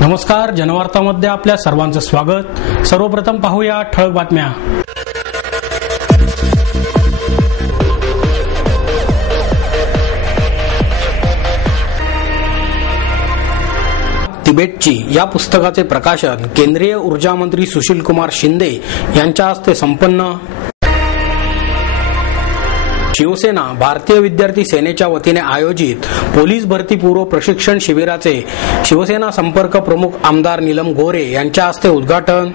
नमस्कार, जनवार्तामध्ये आपल्या सर्वांचं स्वागत। सर्वप्रथम पाहूया ठळक बातम्या। तिबेटची या पुस्तकाचे प्रकाशन केंद्रीय ऊर्जा मंत्री सुशील कुमार शिंदे यांच्या हस्ते संपन्न। शिवसेना भारतीय विद्यार्थी सेनेच्या वतीने आयोजित पोलीस भरती पूर्व प्रशिक्षण शिबिराचे शिवसेना संपर्क प्रमुख आमदार नीलम गोरे यांच्या हस्ते उद्घाटन।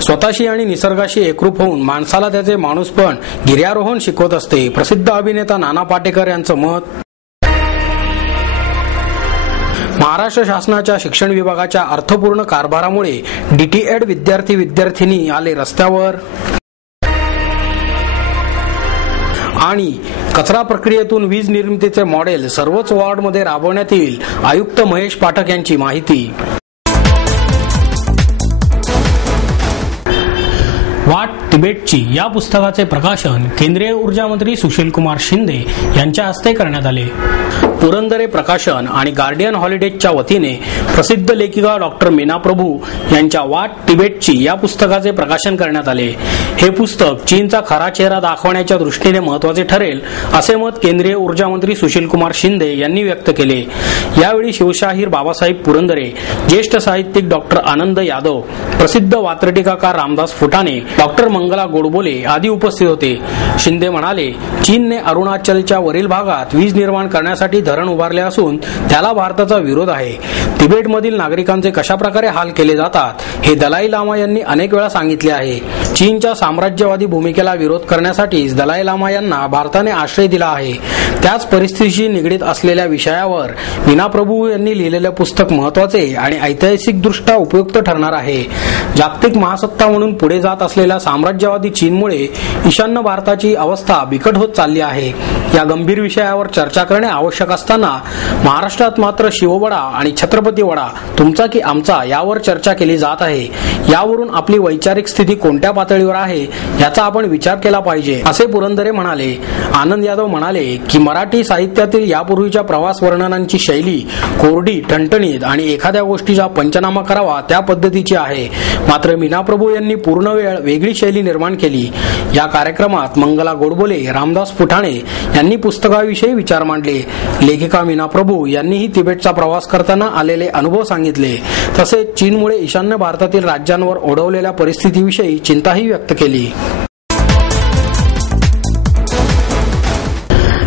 स्वतःशी आणि निसर्गाशी एकरूप होऊन माणसाला त्याचे माणूसपण गिर्यारोहण शिकवत असते, प्रसिद्ध अभिनेता नाना पाटेकर यांचं मत। महाराष्ट्र शासनाच्या शिक्षण विभागाच्या अर्थपूर्ण कारभारामुळे डीटीएड विद्यार्थी-विद्यार्थिनी आले रस्त्यावर। आणि कचरा प्रक्रियेतून वीज निर्मितीचे मॉडेल सर्वच वॉर्डमध्ये राबवण्यात येईल, आयुक्त महेश पाठक यांची माहिती। वाट तिबेटची या पुस्तकाचे प्रकाशन केंद्रीय ऊर्जा मंत्री सुशील कुमार शिंदे यांच्या हस्ते करण्यात आले। पुरंदरे प्रकाशन आणि गार्डियन हॉलिडेजच्या वतीने प्रसिद्ध लेखिका डॉक्टर मीना प्रभू यांच्या वाट तिबेटची या पुस्तकाचे प्रकाशन करण्यात आले। हे पुस्तक चीनचा खरा चेहरा दाखवण्याच्या दृष्टीने महत्त्वाचे ठरेल, असे मत केंद्रीय ऊर्जा मंत्री सुशील कुमार शिंदे यांनी व्यक्त केले। यावेळी शिवशाहीर बाबासाहेब पुरंदरे, ज्येष्ठ साहित्यिक डॉक्टर आनंद यादव, प्रसिद्ध वात्रटिकाकार रामदास फुटाणे, डॉक्टर मंगला गोडबोले आदी उपस्थित होते। शिंदे म्हणाले, चीनने अरुणाचलच्या वरील भागात वीज निर्माण करण्यासाठी धरण उभारले असून त्याला भारताचा विरोध आहे। तिबेटमधील नागरिकांचे कशाप्रकारे हाल केले जातात हे दलाई लामा यांनी अनेक वेळा सांगितले आहे। चीनच्या साम्राज्यवादी भूमिकेला विरोध करण्यासाठीच दलाई लामा यांना भारताने आश्रय दिला आहे। त्याच परिस्थितीशी निगडीत असलेल्या विषयावर मीना प्रभू यांनी लिहिलेले पुस्तक महत्त्वाचे आणि ऐतिहासिकदृष्ट्या उपयुक्त ठरणार आहे। जागतिक महासत्ता म्हणून पुढे जात असलेल्या साम्राज्यवादी चीनमुळे ईशान्य भारताची अवस्था बिकट होत चालली आहे। या गंभीर विषयावर चर्चा करणे आवश्यक असताना महाराष्ट्रात मात्र शिवबडा आणि छत्रपती वडा तुमचा की आमचा यावर चर्चा केली जात आहे। यावरून आपली वैचारिक स्थिती कोणत्या पातळीवर आहे याचा आपण विचार केला पाहिजे, असे पुरंदरे म्हणाले। आनंद यादव म्हणाले की मराठी साहित्यातील यापूर्वीच्या प्रवास वर्णनांची शैली कोरडी, ठणठणीत आणि एखाद्या गोष्टीचा पंचनामा करावा त्या पद्धतीची आहे। मात्र मीना प्रभू यांनी पूर्ण वेळ वेगळी शैली निर्माण केली। या कार्यक्रमात मंगला गोडबोले, रामदास फुटाणे यांनी पुस्तकाविषयी विचार मांडले। लेखिका मीना प्रभू यांनीही तिबेटचा प्रवास करताना आलेले अनुभव सांगितले। तसेच चीनमुळे ईशान्य भारतातील राज्यांवर ओढवलेल्या परिस्थितीविषयी चिंताही व्यक्त केली।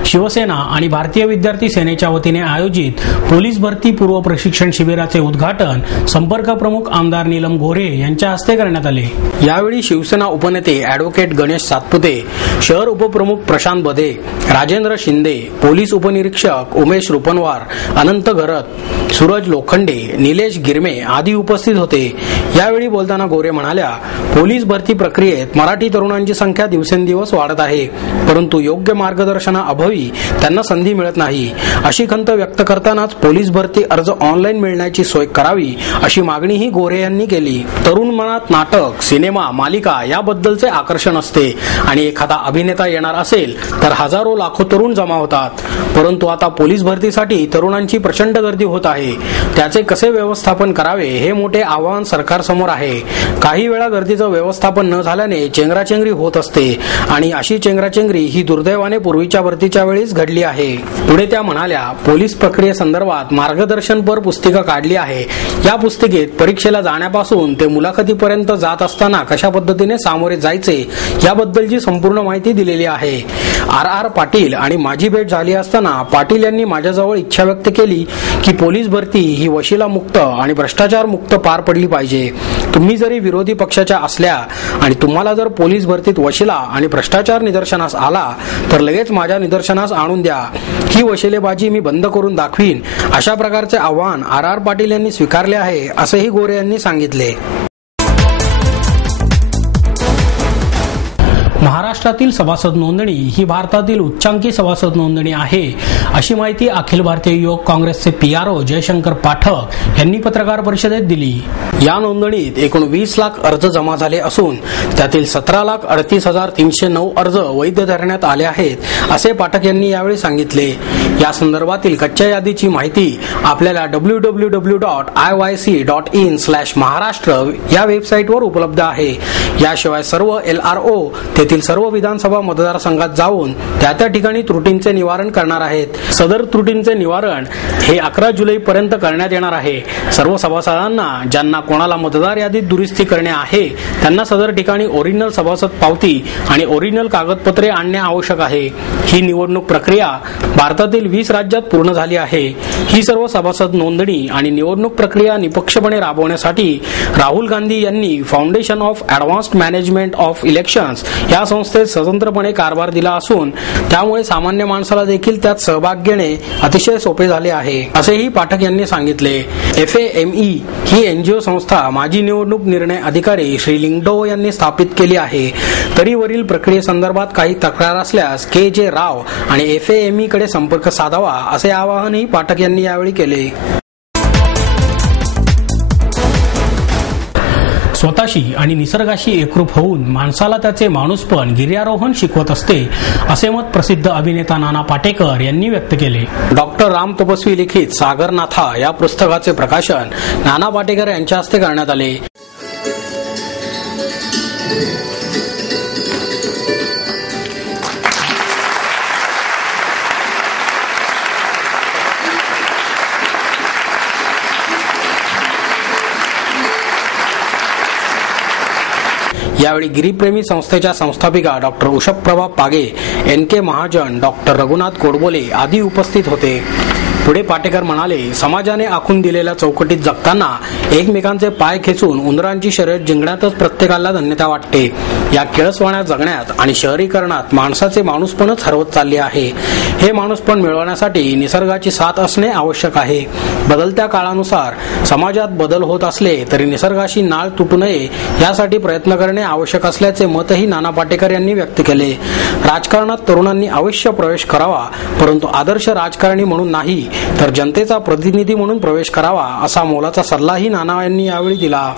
शिवसेना आणि भारतीय विद्यार्थी सेनेच्या वतीने आयोजित पोलीस भरती पूर्व प्रशिक्षण शिबिराचे उद्घाटन संपर्क प्रमुख आमदार नीलम गोरे यांच्या हस्ते करण्यात आले। यावेळी शिवसेना उपनेते ॲडव्होकेट गणेश सातपुते, शहर उपप्रमुख प्रशांत बधे, राजेंद्र शिंदे, पोलीस उपनिरीक्षक उमेश रुपनवार, अनंत घरत, सूरज लोखंडे, निलेश गिरमे आदी उपस्थित होते। यावेळी बोलताना गोरे म्हणाल्या, पोलीस भरती प्रक्रियेत मराठी तरुणांची संख्या दिवसेंदिवस वाढत आहे, परंतु योग्य मार्गदर्शनाअभावी त्यांना संधी मिळत नाही। अशी खंत व्यक्त करतानाच पोलीस भरती अर्ज ऑनलाईन मिळण्याची सोय करावी अशी मागणीही गोरे यांनी केली। तरुण मनात नाटक, सिनेमा, मालिका याबद्दलचे आकर्षण असते आणि एखादा अभिनेता येणार असेल तर हजारो लाखो तरुण जमा होतात, परंतु आता पोलीस भरतीसाठी तरुणांची प्रचंड गर्दी होत आहे। त्याचे कसे व्यवस्थापन करावे हे मोठे आव्हान सरकारसमोर आहे। काही वेळा गर्दीचं व्यवस्थापन न झाल्याने चेंगराचेंगरी होत असते आणि अशी चेंगराचेंगरी ही दुर्दैवाने पूर्वीच्या भरतीच्या वेळीच घडली आहे। पुढे त्या म्हणाल्या, पोलीस प्रक्रियेसंदर्भात मार्गदर्शनपर पुस्तिका काढली आहे। या पुस्तिकेत परीक्षेला जाण्यापासून ते मुलाखतीपर्यंत जात असताना कशा पद्धतीने सामोरे जायचे याबद्दलची संपूर्ण माहिती दिलेली आहे। आर पाटील आणि माझी भेट झाली असताना पाटील यांनी माझ्याजवळ इच्छा व्यक्त केली की पोलीस भरती ही वशिला मुक्त आणि भ्रष्टाचार मुक्त पार पडली पाहिजे। तुम्ही जरी विरोधी पक्षाच्या असल्या आणि तुम्हाला जर पोलीस भरतीत वशिला आणि भ्रष्टाचार निदर्शनास आला तर लगेच माझ्या निदर्शनास आणून द्या। ही वशिलेबाजी मी बंद करून दाखवीन, अशा प्रकारचे आव्हान आर पाटील यांनी स्वीकारले आहे, असेही गोरे यांनी सांगितले। महाराष्ट्रातील सभासद नोंदणी ही भारतातील उच्चांकी सभासद नोंदणी आहे, अशी माहिती अखिल भारतीय युवक काँग्रेसचे PRO जयशंकर पाठक यांनी पत्रकार परिषदेत दिली। या नोंदणीत एकूण 20 लाख अर्ज जमा झाले असून त्यातील 17,38,309 अर्ज वैध धरण्यात आले आहेत, असे पाठक यांनी यावेळी सांगितले। या संदर्भातील कच्च्या यादीची माहिती आपल्याला www.iyc.in/महाराष्ट्र या वेबसाईटवर उपलब्ध आहे. याशिवाय सर्व LRO तेथील सर्व विधानसभा मतदारसंघात जाऊन त्या ठिकाणी त्रुटींचे निवारण करणार आहेत. सदर त्रुटींचे निवारण हे 11 जुलै पर्यंत करण्यात येणार आहे. सर्व सभासदांना ज्यांना कोणाला मतदार यादीत दुरुस्ती करणे आहे त्यांना सदर ठिकाणी ओरिजिनल सभासद पावती आणि ओरिजिनल कागदपत्रे आणणे आवश्यक आहे. ही निवडणूक प्रक्रिया भारतातील 20 राज्यात पूर्ण झाली आहे. ही सर्व सभासद नोंदणी आणि निवडणूक प्रक्रिया निपक्षपणे राबवण्यासाठी राहुल गांधी यांनी foundation of advanced management of elections या संस्थेत स्वतंत्रपणे कारभार दिला असून त्यामुळे सामान्य माणसाला देखील त्यात सहभाग घेणे अतिशय सोपे झाले आहे, असेही पाठक यांनी सांगितले. FAME ही NGO संस्था माजी निवडणूक निर्णय अधिकारी श्री लिंगडो यांनी स्थापित केली आहे. तरी वरील प्रक्रियेसंदर्भात काही तक्रार असल्यास KJ राव आणि FAME कडे संपर्क साधावा असे आवाहनही पाठक यांनी यावेळी केले. स्वतःशी आणि निसर्गाशी एकरूप होऊन माणसाला त्याचे माणूसपण गिर्यारोहण शिकवत असते, असे मत प्रसिद्ध अभिनेता नाना पाटेकर यांनी व्यक्त केले. डॉक्टर राम तपस्वी लिखित सागरनाथा या पुस्तकाचे प्रकाशन नाना पाटेकर यांच्या हस्ते करण्यात आले. यावेळी गिरीप्रेमी संस्थेच्या संस्थापिका डॉक्टर उषप्रभा पागे, NK महाजन, डॉक्टर रघुनाथ गोडबोले आदी उपस्थित होते. पुढे पाटेकर म्हणाले, समाजाने आखून दिलेल्या चौकटीत जगताना एकमेकांचे पाय खेचून उंदरांची शर्यत जिंकण्यातच प्रत्येकाला धन्यता वाटते. या किळसवाण्या जगण्यात आणि शहरीकरणात माणसाचे माणूसपणच हरवत चालले आहे. हे माणूसपण मिळवण्यासाठी निसर्गाची साथ असणे आवश्यक आहे. बदलत्या काळानुसार समाजात बदल होत असले तरी निसर्गाशी नाळ तुटू नये यासाठी प्रयत्न करणे आवश्यक असल्याचे मतही नाना पाटेकर यांनी व्यक्त केले. राजकारणात तरुणांनी अवश्य प्रवेश करावा, परंतु आदर्श राजकारणी म्हणून नाही तर जनतेचा प्रतिनिधी म्हणून प्रवेश करावा, असा मोलाचा सल्लाही नाना यांनी यावेळी दिला.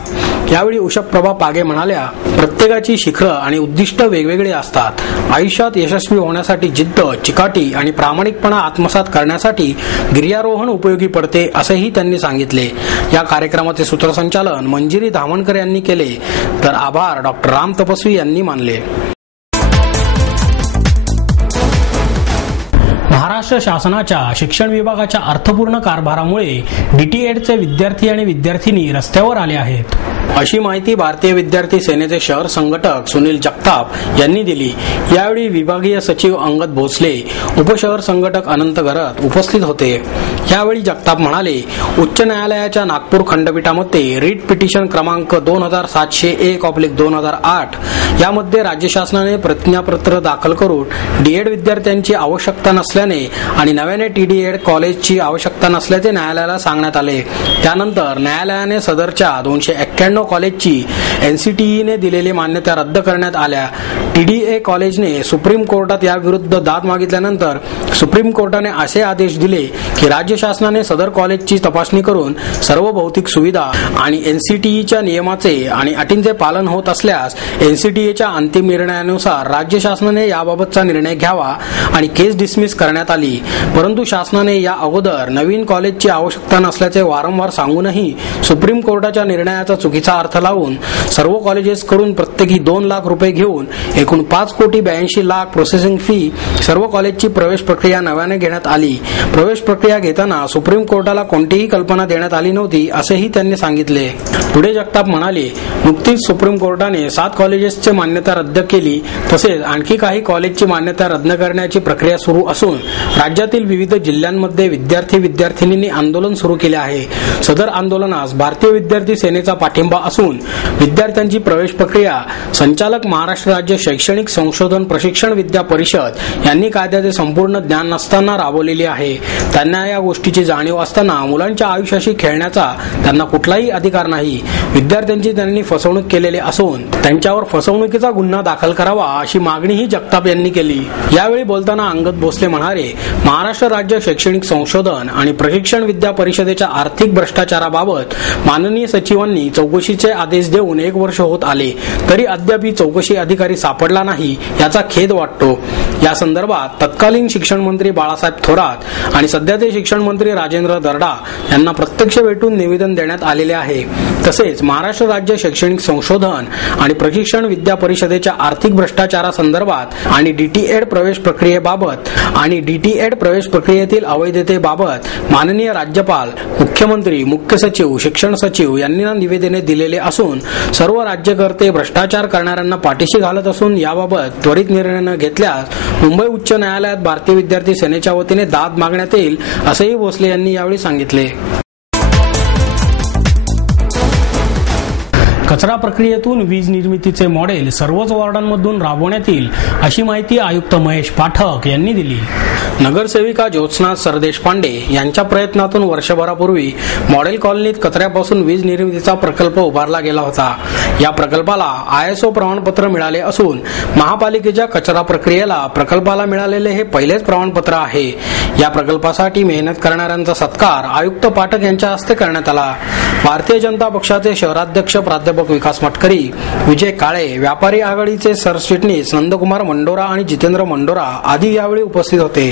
यावेळी उषप्रभा पागे म्हणाल्या, प्रत्येकाची शिखरं आणि उद्दिष्ट वेगवेगळे असतात. आयुष्यात यशस्वी होण्यासाठी जिद्द, चिकाटी आणि प्रामाणिकपणा आत्मसात करण्यासाठी गिर्यारोहण उपयोगी पडते, असेही त्यांनी सांगितले. या कार्यक्रमाचे सूत्रसंचालन मंजिरी धामणकर यांनी केले, तर आभार डॉक्टर राम तपस्वी यांनी मानले. महाराष्ट्र शासनाच्या शिक्षण विभागाच्या अर्थपूर्ण कारभारामुळे DTEDचे विद्यार्थी आणि विद्यार्थिनी रस्त्यावर आले आहेत, अशी माहिती भारतीय विद्यार्थी सेनेचे शहर संघटक सुनील जगताप यांनी दिली. यावेळी विभागीय सचिव अंगद भोसले, उपशहर संघटक अनंत घरत उपस्थित होते. यावेळी जगताप म्हणाले, उच्च न्यायालयाच्या नागपूर खंडपीठामध्ये रीट पिटिशन क्रमांक 2701/2008 यामध्ये राज्य शासनाने प्रतिज्ञापत्र दाखल करून DED विद्यार्थ्यांची आवश्यकता नसल्याने आणि नव्याने TDED कॉलेजची आवश्यकता नसल्याचे न्यायालयाला सांगण्यात आले. त्यानंतर न्यायालयाने सदरच्या 291 कॉलेजची NCTEने दिलेली मान्यता रद्द करण्यात आल्या. TDA कॉलेजने सुप्रीम कोर्टात याविरुद्ध दाद मागितल्यानंतर सुप्रीम कोर्टाने असे आदेश दिले की राज्य शासनाने सदर कॉलेजची तपासणी करून सर्व भौतिक सुविधा आणि NCTEच्या नियमाचे आणि अटींचे पालन होत असल्यास NCTEच्या अंतिम निर्णयानुसार राज्य शासनाने याबाबतचा निर्णय घ्यावा आणि केस डिसमिस करण्यात आली. परंतु शासनाने या अगोदर नवीन कॉलेजची आवश्यकता नसल्याचे वारंवार सांगूनही सुप्रीम कोर्टाच्या निर्णयाचा चुकीचा अर्थ लावून सर्व कॉलेजेसकडून प्रत्येकी 2 लाख रुपये घेऊन एकूण 5,82,00,000 प्रोसेसिंग फी सर्व कॉलेजची प्रवेश प्रक्रिया नव्याने घेण्यात आली. प्रवेश प्रक्रिया घेताना सुप्रीम कोर्टाला कोणतीही कल्पना देण्यात आली नव्हती, असेही त्यांनी सांगितले. पुढे जगताप म्हणाले, नुकतीच सुप्रीम कोर्टाने 7 कॉलेजेसची मान्यता रद्द केली, तसेच आणखी काही कॉलेजची मान्यता रद्द करण्याची प्रक्रिया सुरू असून राज्यातील विविध जिल्ह्यांमध्ये विद्यार्थी विद्यार्थिनींनी आंदोलन सुरू केले आहे. सदर आंदोलनास भारतीय विद्यार्थी सेनेचा पाठिंबा असून विद्यार्थ्यांची प्रवेश प्रक्रिया संचालक महाराष्ट्र राज्य शैक्षणिक संशोधन प्रशिक्षण विद्या परिषद यांनी कायद्याचे संपूर्ण ज्ञान नसताना राबवलेली आहे. त्यांना या गोष्टीची जाणीव असताना मुलांच्या आयुष्याशी खेळण्याचा त्यांना कुठलाही अधिकार नाही. विद्यार्थ्यांची त्यांनी फसवणूक केलेली असून त्यांच्यावर फसवणुकीचा गुन्हा दाखल करावा, अशी मागणीही जगताप यांनी केली. यावेळी बोलताना अंगद भोसले म्हणाले, महाराष्ट्र राज्य शैक्षणिक संशोधन आणि प्रशिक्षण विद्या परिषदेच्या आर्थिक भ्रष्टाचाराबाबत माननीय सचिवांनी चौकशीचे आदेश देऊन 1 वर्ष होत आले तरी अद्याप चौकशी अधिकारी सापडला नाही याचा खेद वाटतो। या संदर्भात तत्कालीन शिक्षण मंत्री बाळासाहेब थोरात आणि सध्याचे शिक्षण मंत्री राजेंद्र दर्डा यांना प्रत्यक्ष भेटून निवेदन देण्यात आलेले आहे। तसेच महाराष्ट्र राज्य शैक्षणिक संशोधन आणि प्रशिक्षण विद्या परिषदेच्या आर्थिक भ्रष्टाचारासंदर्भात आणि डीटीएड प्रवेश प्रक्रियेबाबत आणि डीटीएड प्रवेश प्रक्रियेतील अवैधतेबाबत माननीय राज्यपाल, मुख्यमंत्री, मुख्य सचिव, शिक्षण सचिव यांना निवेदने दिलेले असून सर्व राज्यकर्ते भ्रष्टाचार करणाऱ्यांना पाठीशी घालत असून याबाबत त्वरित निर्णय न घेतल्यास मुंबई उच्च न्यायालयात भारतीय विद्यार्थी सेनेच्या वतीने दाद मागण्यात येईल असेही भोसले यांनी यावेळी सांगितले। कचरा प्रक्रियेतून वीज निर्मितीचे मॉडेल सर्वच वॉर्डांमधून राबवण्यात येईल अशी माहिती आयुक्त महेश पाठक यांनी दिली। नगरसेविका ज्योत्स्ना सरदेशपांडे यांच्या प्रयत्नातून वर्षभरापूर्वी मॉडेल कॉलनीत कचऱ्यापासून वीज निर्मितीचा प्रकल्प उभारला गेला होता। या प्रकल्पाला ISO प्रमाणपत्र मिळाले असून महापालिकेच्या कचरा प्रक्रियेला प्रकल्पाला मिळालेले हे पहिलेच प्रमाणपत्र आहे। या प्रकल्पासाठी मेहनत करणाऱ्यांचा सत्कार आयुक्त पाठक यांच्या हस्ते करण्यात आला। भारतीय जनता पक्षाचे शहराध्यक्ष प्राध्यापक विकास मटकरी, विजय काळे, व्यापारी आघाडीचे सरचिटणीस नंदकुमार मंडोरा आणि जितेंद्र मंडोरा आदी यावेळी उपस्थित होते।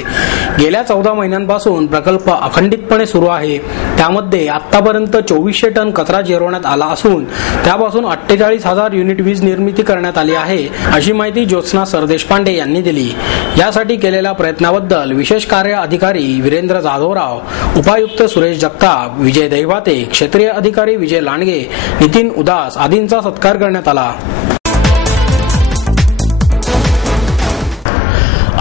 गेल्या 14 महिन्यांपासून प्रकल्प अखंडितपणे सुरू आहे। त्यामध्ये आतापर्यंत 2400 टन कचरा जिरवण्यात आला असून त्यापासून 48,000 युनिट वीज निर्मिती करण्यात आली आहे अशी माहिती ज्योत्स्ना सरदेशपांडे यांनी दिली। यासाठी केलेल्या प्रयत्नाबद्दल विशेष कार्य अधिकारी वीरेंद्र जाधवराव, उपायुक्त सुरेश जगताप, विजय दहिवाते, क्षेत्रीय अधिकारी विजय लांडगे, नितीन उदास आदींचा सत्कार करण्यात आला।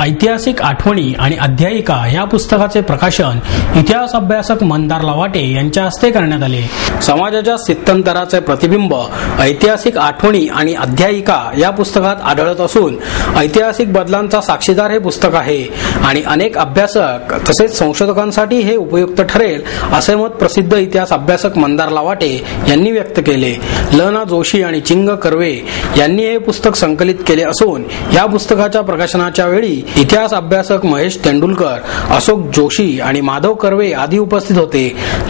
ऐतिहासिक आठवणी आणि अध्यायिका या पुस्तकाचे प्रकाशन इतिहास अभ्यासक मंदार लवाटे यांच्या हस्ते करण्यात आले। समाजाच्या स्थित्यंतराचे प्रतिबिंब ऐतिहासिक आठवणी आणि अध्यायिका या पुस्तकात आढळत असून ऐतिहासिक बदलांचा साक्षीदार हे पुस्तक आहे आणि अनेक अभ्यासक तसेच संशोधकांसाठी हे उपयुक्त ठरेल असे मत प्रसिद्ध इतिहास अभ्यासक मंदार लवाटे यांनी व्यक्त केले। ल.ना. जोशी आणि चिंग कर्वे यांनी हे पुस्तक संकलित केले असून या पुस्तकाच्या प्रकाशनाच्या वेळी इतिहास अभ्यासक महेश तेंडुलकर, अशोक जोशी आणि माधव कर्वे आदी उपस्थित होते।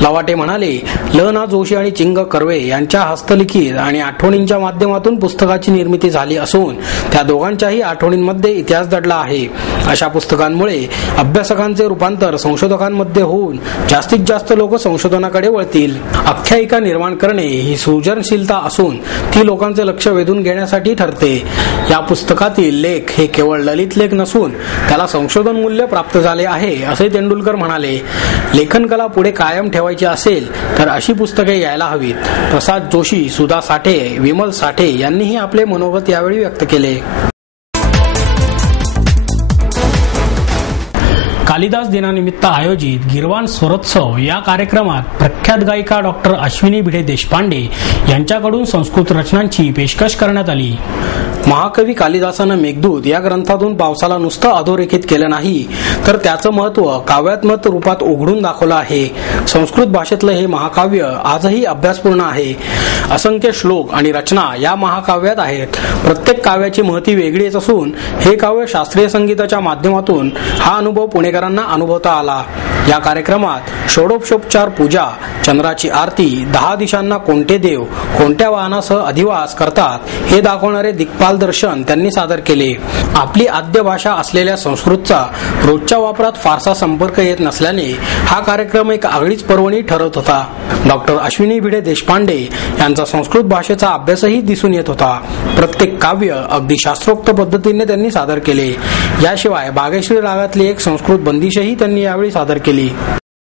लवाटे म्हणाले, ल.ना. जोशी आणि चिंग कर्वे यांच्या हस्तलिखित आणि आठवणींच्या माध्यमातून पुस्तकाची निर्मिती झाली असून त्या दोघांच्याही आठवणींमध्ये इतिहास दडला आहे। अशा पुस्तकांमुळे अभ्यासकांचे रूपांतर संशोधकांमध्ये होऊन जास्तीत जास्त लोक संशोधनाकडे वळतील। आख्यायिका निर्माण करणे ही सृजनशीलता असून ती लोकांचे लक्ष वेधून घेण्यासाठी ठरते। या पुस्तकातील लेख हे केवळ ललित लेख नसून त्याला संशोधन मूल्य प्राप्त झाले आहे असे तेंडुलकर म्हणाले। लेखन कला पुढे कायम ठेवायची असेल तर अशी पुस्तके यायला हवीत। प्रसाद जोशी, सुधा साठे, विमल साठे यांनीही आपले मनोगत यावेळी व्यक्त केले। कालिदास दिनानिमित्त आयोजित गिरवान स्वरोत्सव या कार्यक्रमात प्रख्यात गायिका डॉक्टर अश्विनी भिडे देशपांडे यांच्याकडून संस्कृत रचनांची पेशकश करण्यात आली। महाकवी कालिदासानं मेघदूत या ग्रंथातून पावसाला नुसतं अधोरेखित केलं नाही तर त्याचं महत्त्व काव्यात्मक रूपात उघडून दाखवलं आहे। संस्कृत भाषेतलं हे महाकाव्य आजही अभ्यासपूर्ण आहे। असंख्य श्लोक आणि रचना या महाकाव्यात आहेत। प्रत्येक काव्याची महती वेगळीच असून हे काव्य शास्त्रीय संगीताच्या माध्यमातून हा अनुभव पुणेकरांना अनुभवता आला। या कार्यक्रमात षोडशोपचार पूजा, चंद्राची आरती, 10 दिशांना कोणते देव कोणत्या वाहनासह अधिवास करतात हे दाखवणारे दिग्पाल दर्शन त्यांनी सादर केले। आपली आद्य भाषा असलेल्या संस्कृतचा रोजच्या वापरात फारसा संपर्क येत नसल्याने हा कार्यक्रम एक आगळीच पर्वणी ठरत होता। डॉक्टर अश्विनी भिडे देशपांडे यांचा संस्कृत भाषेचा अभ्यासही दिसून येत होता। प्रत्येक काव्य अगदी शास्त्रोक्त पद्धतीने त्यांनी सादर केले। याशिवाय बागेश्री रागातली एक संस्कृत बंदिशही त्यांनी यावेळी सादर केली।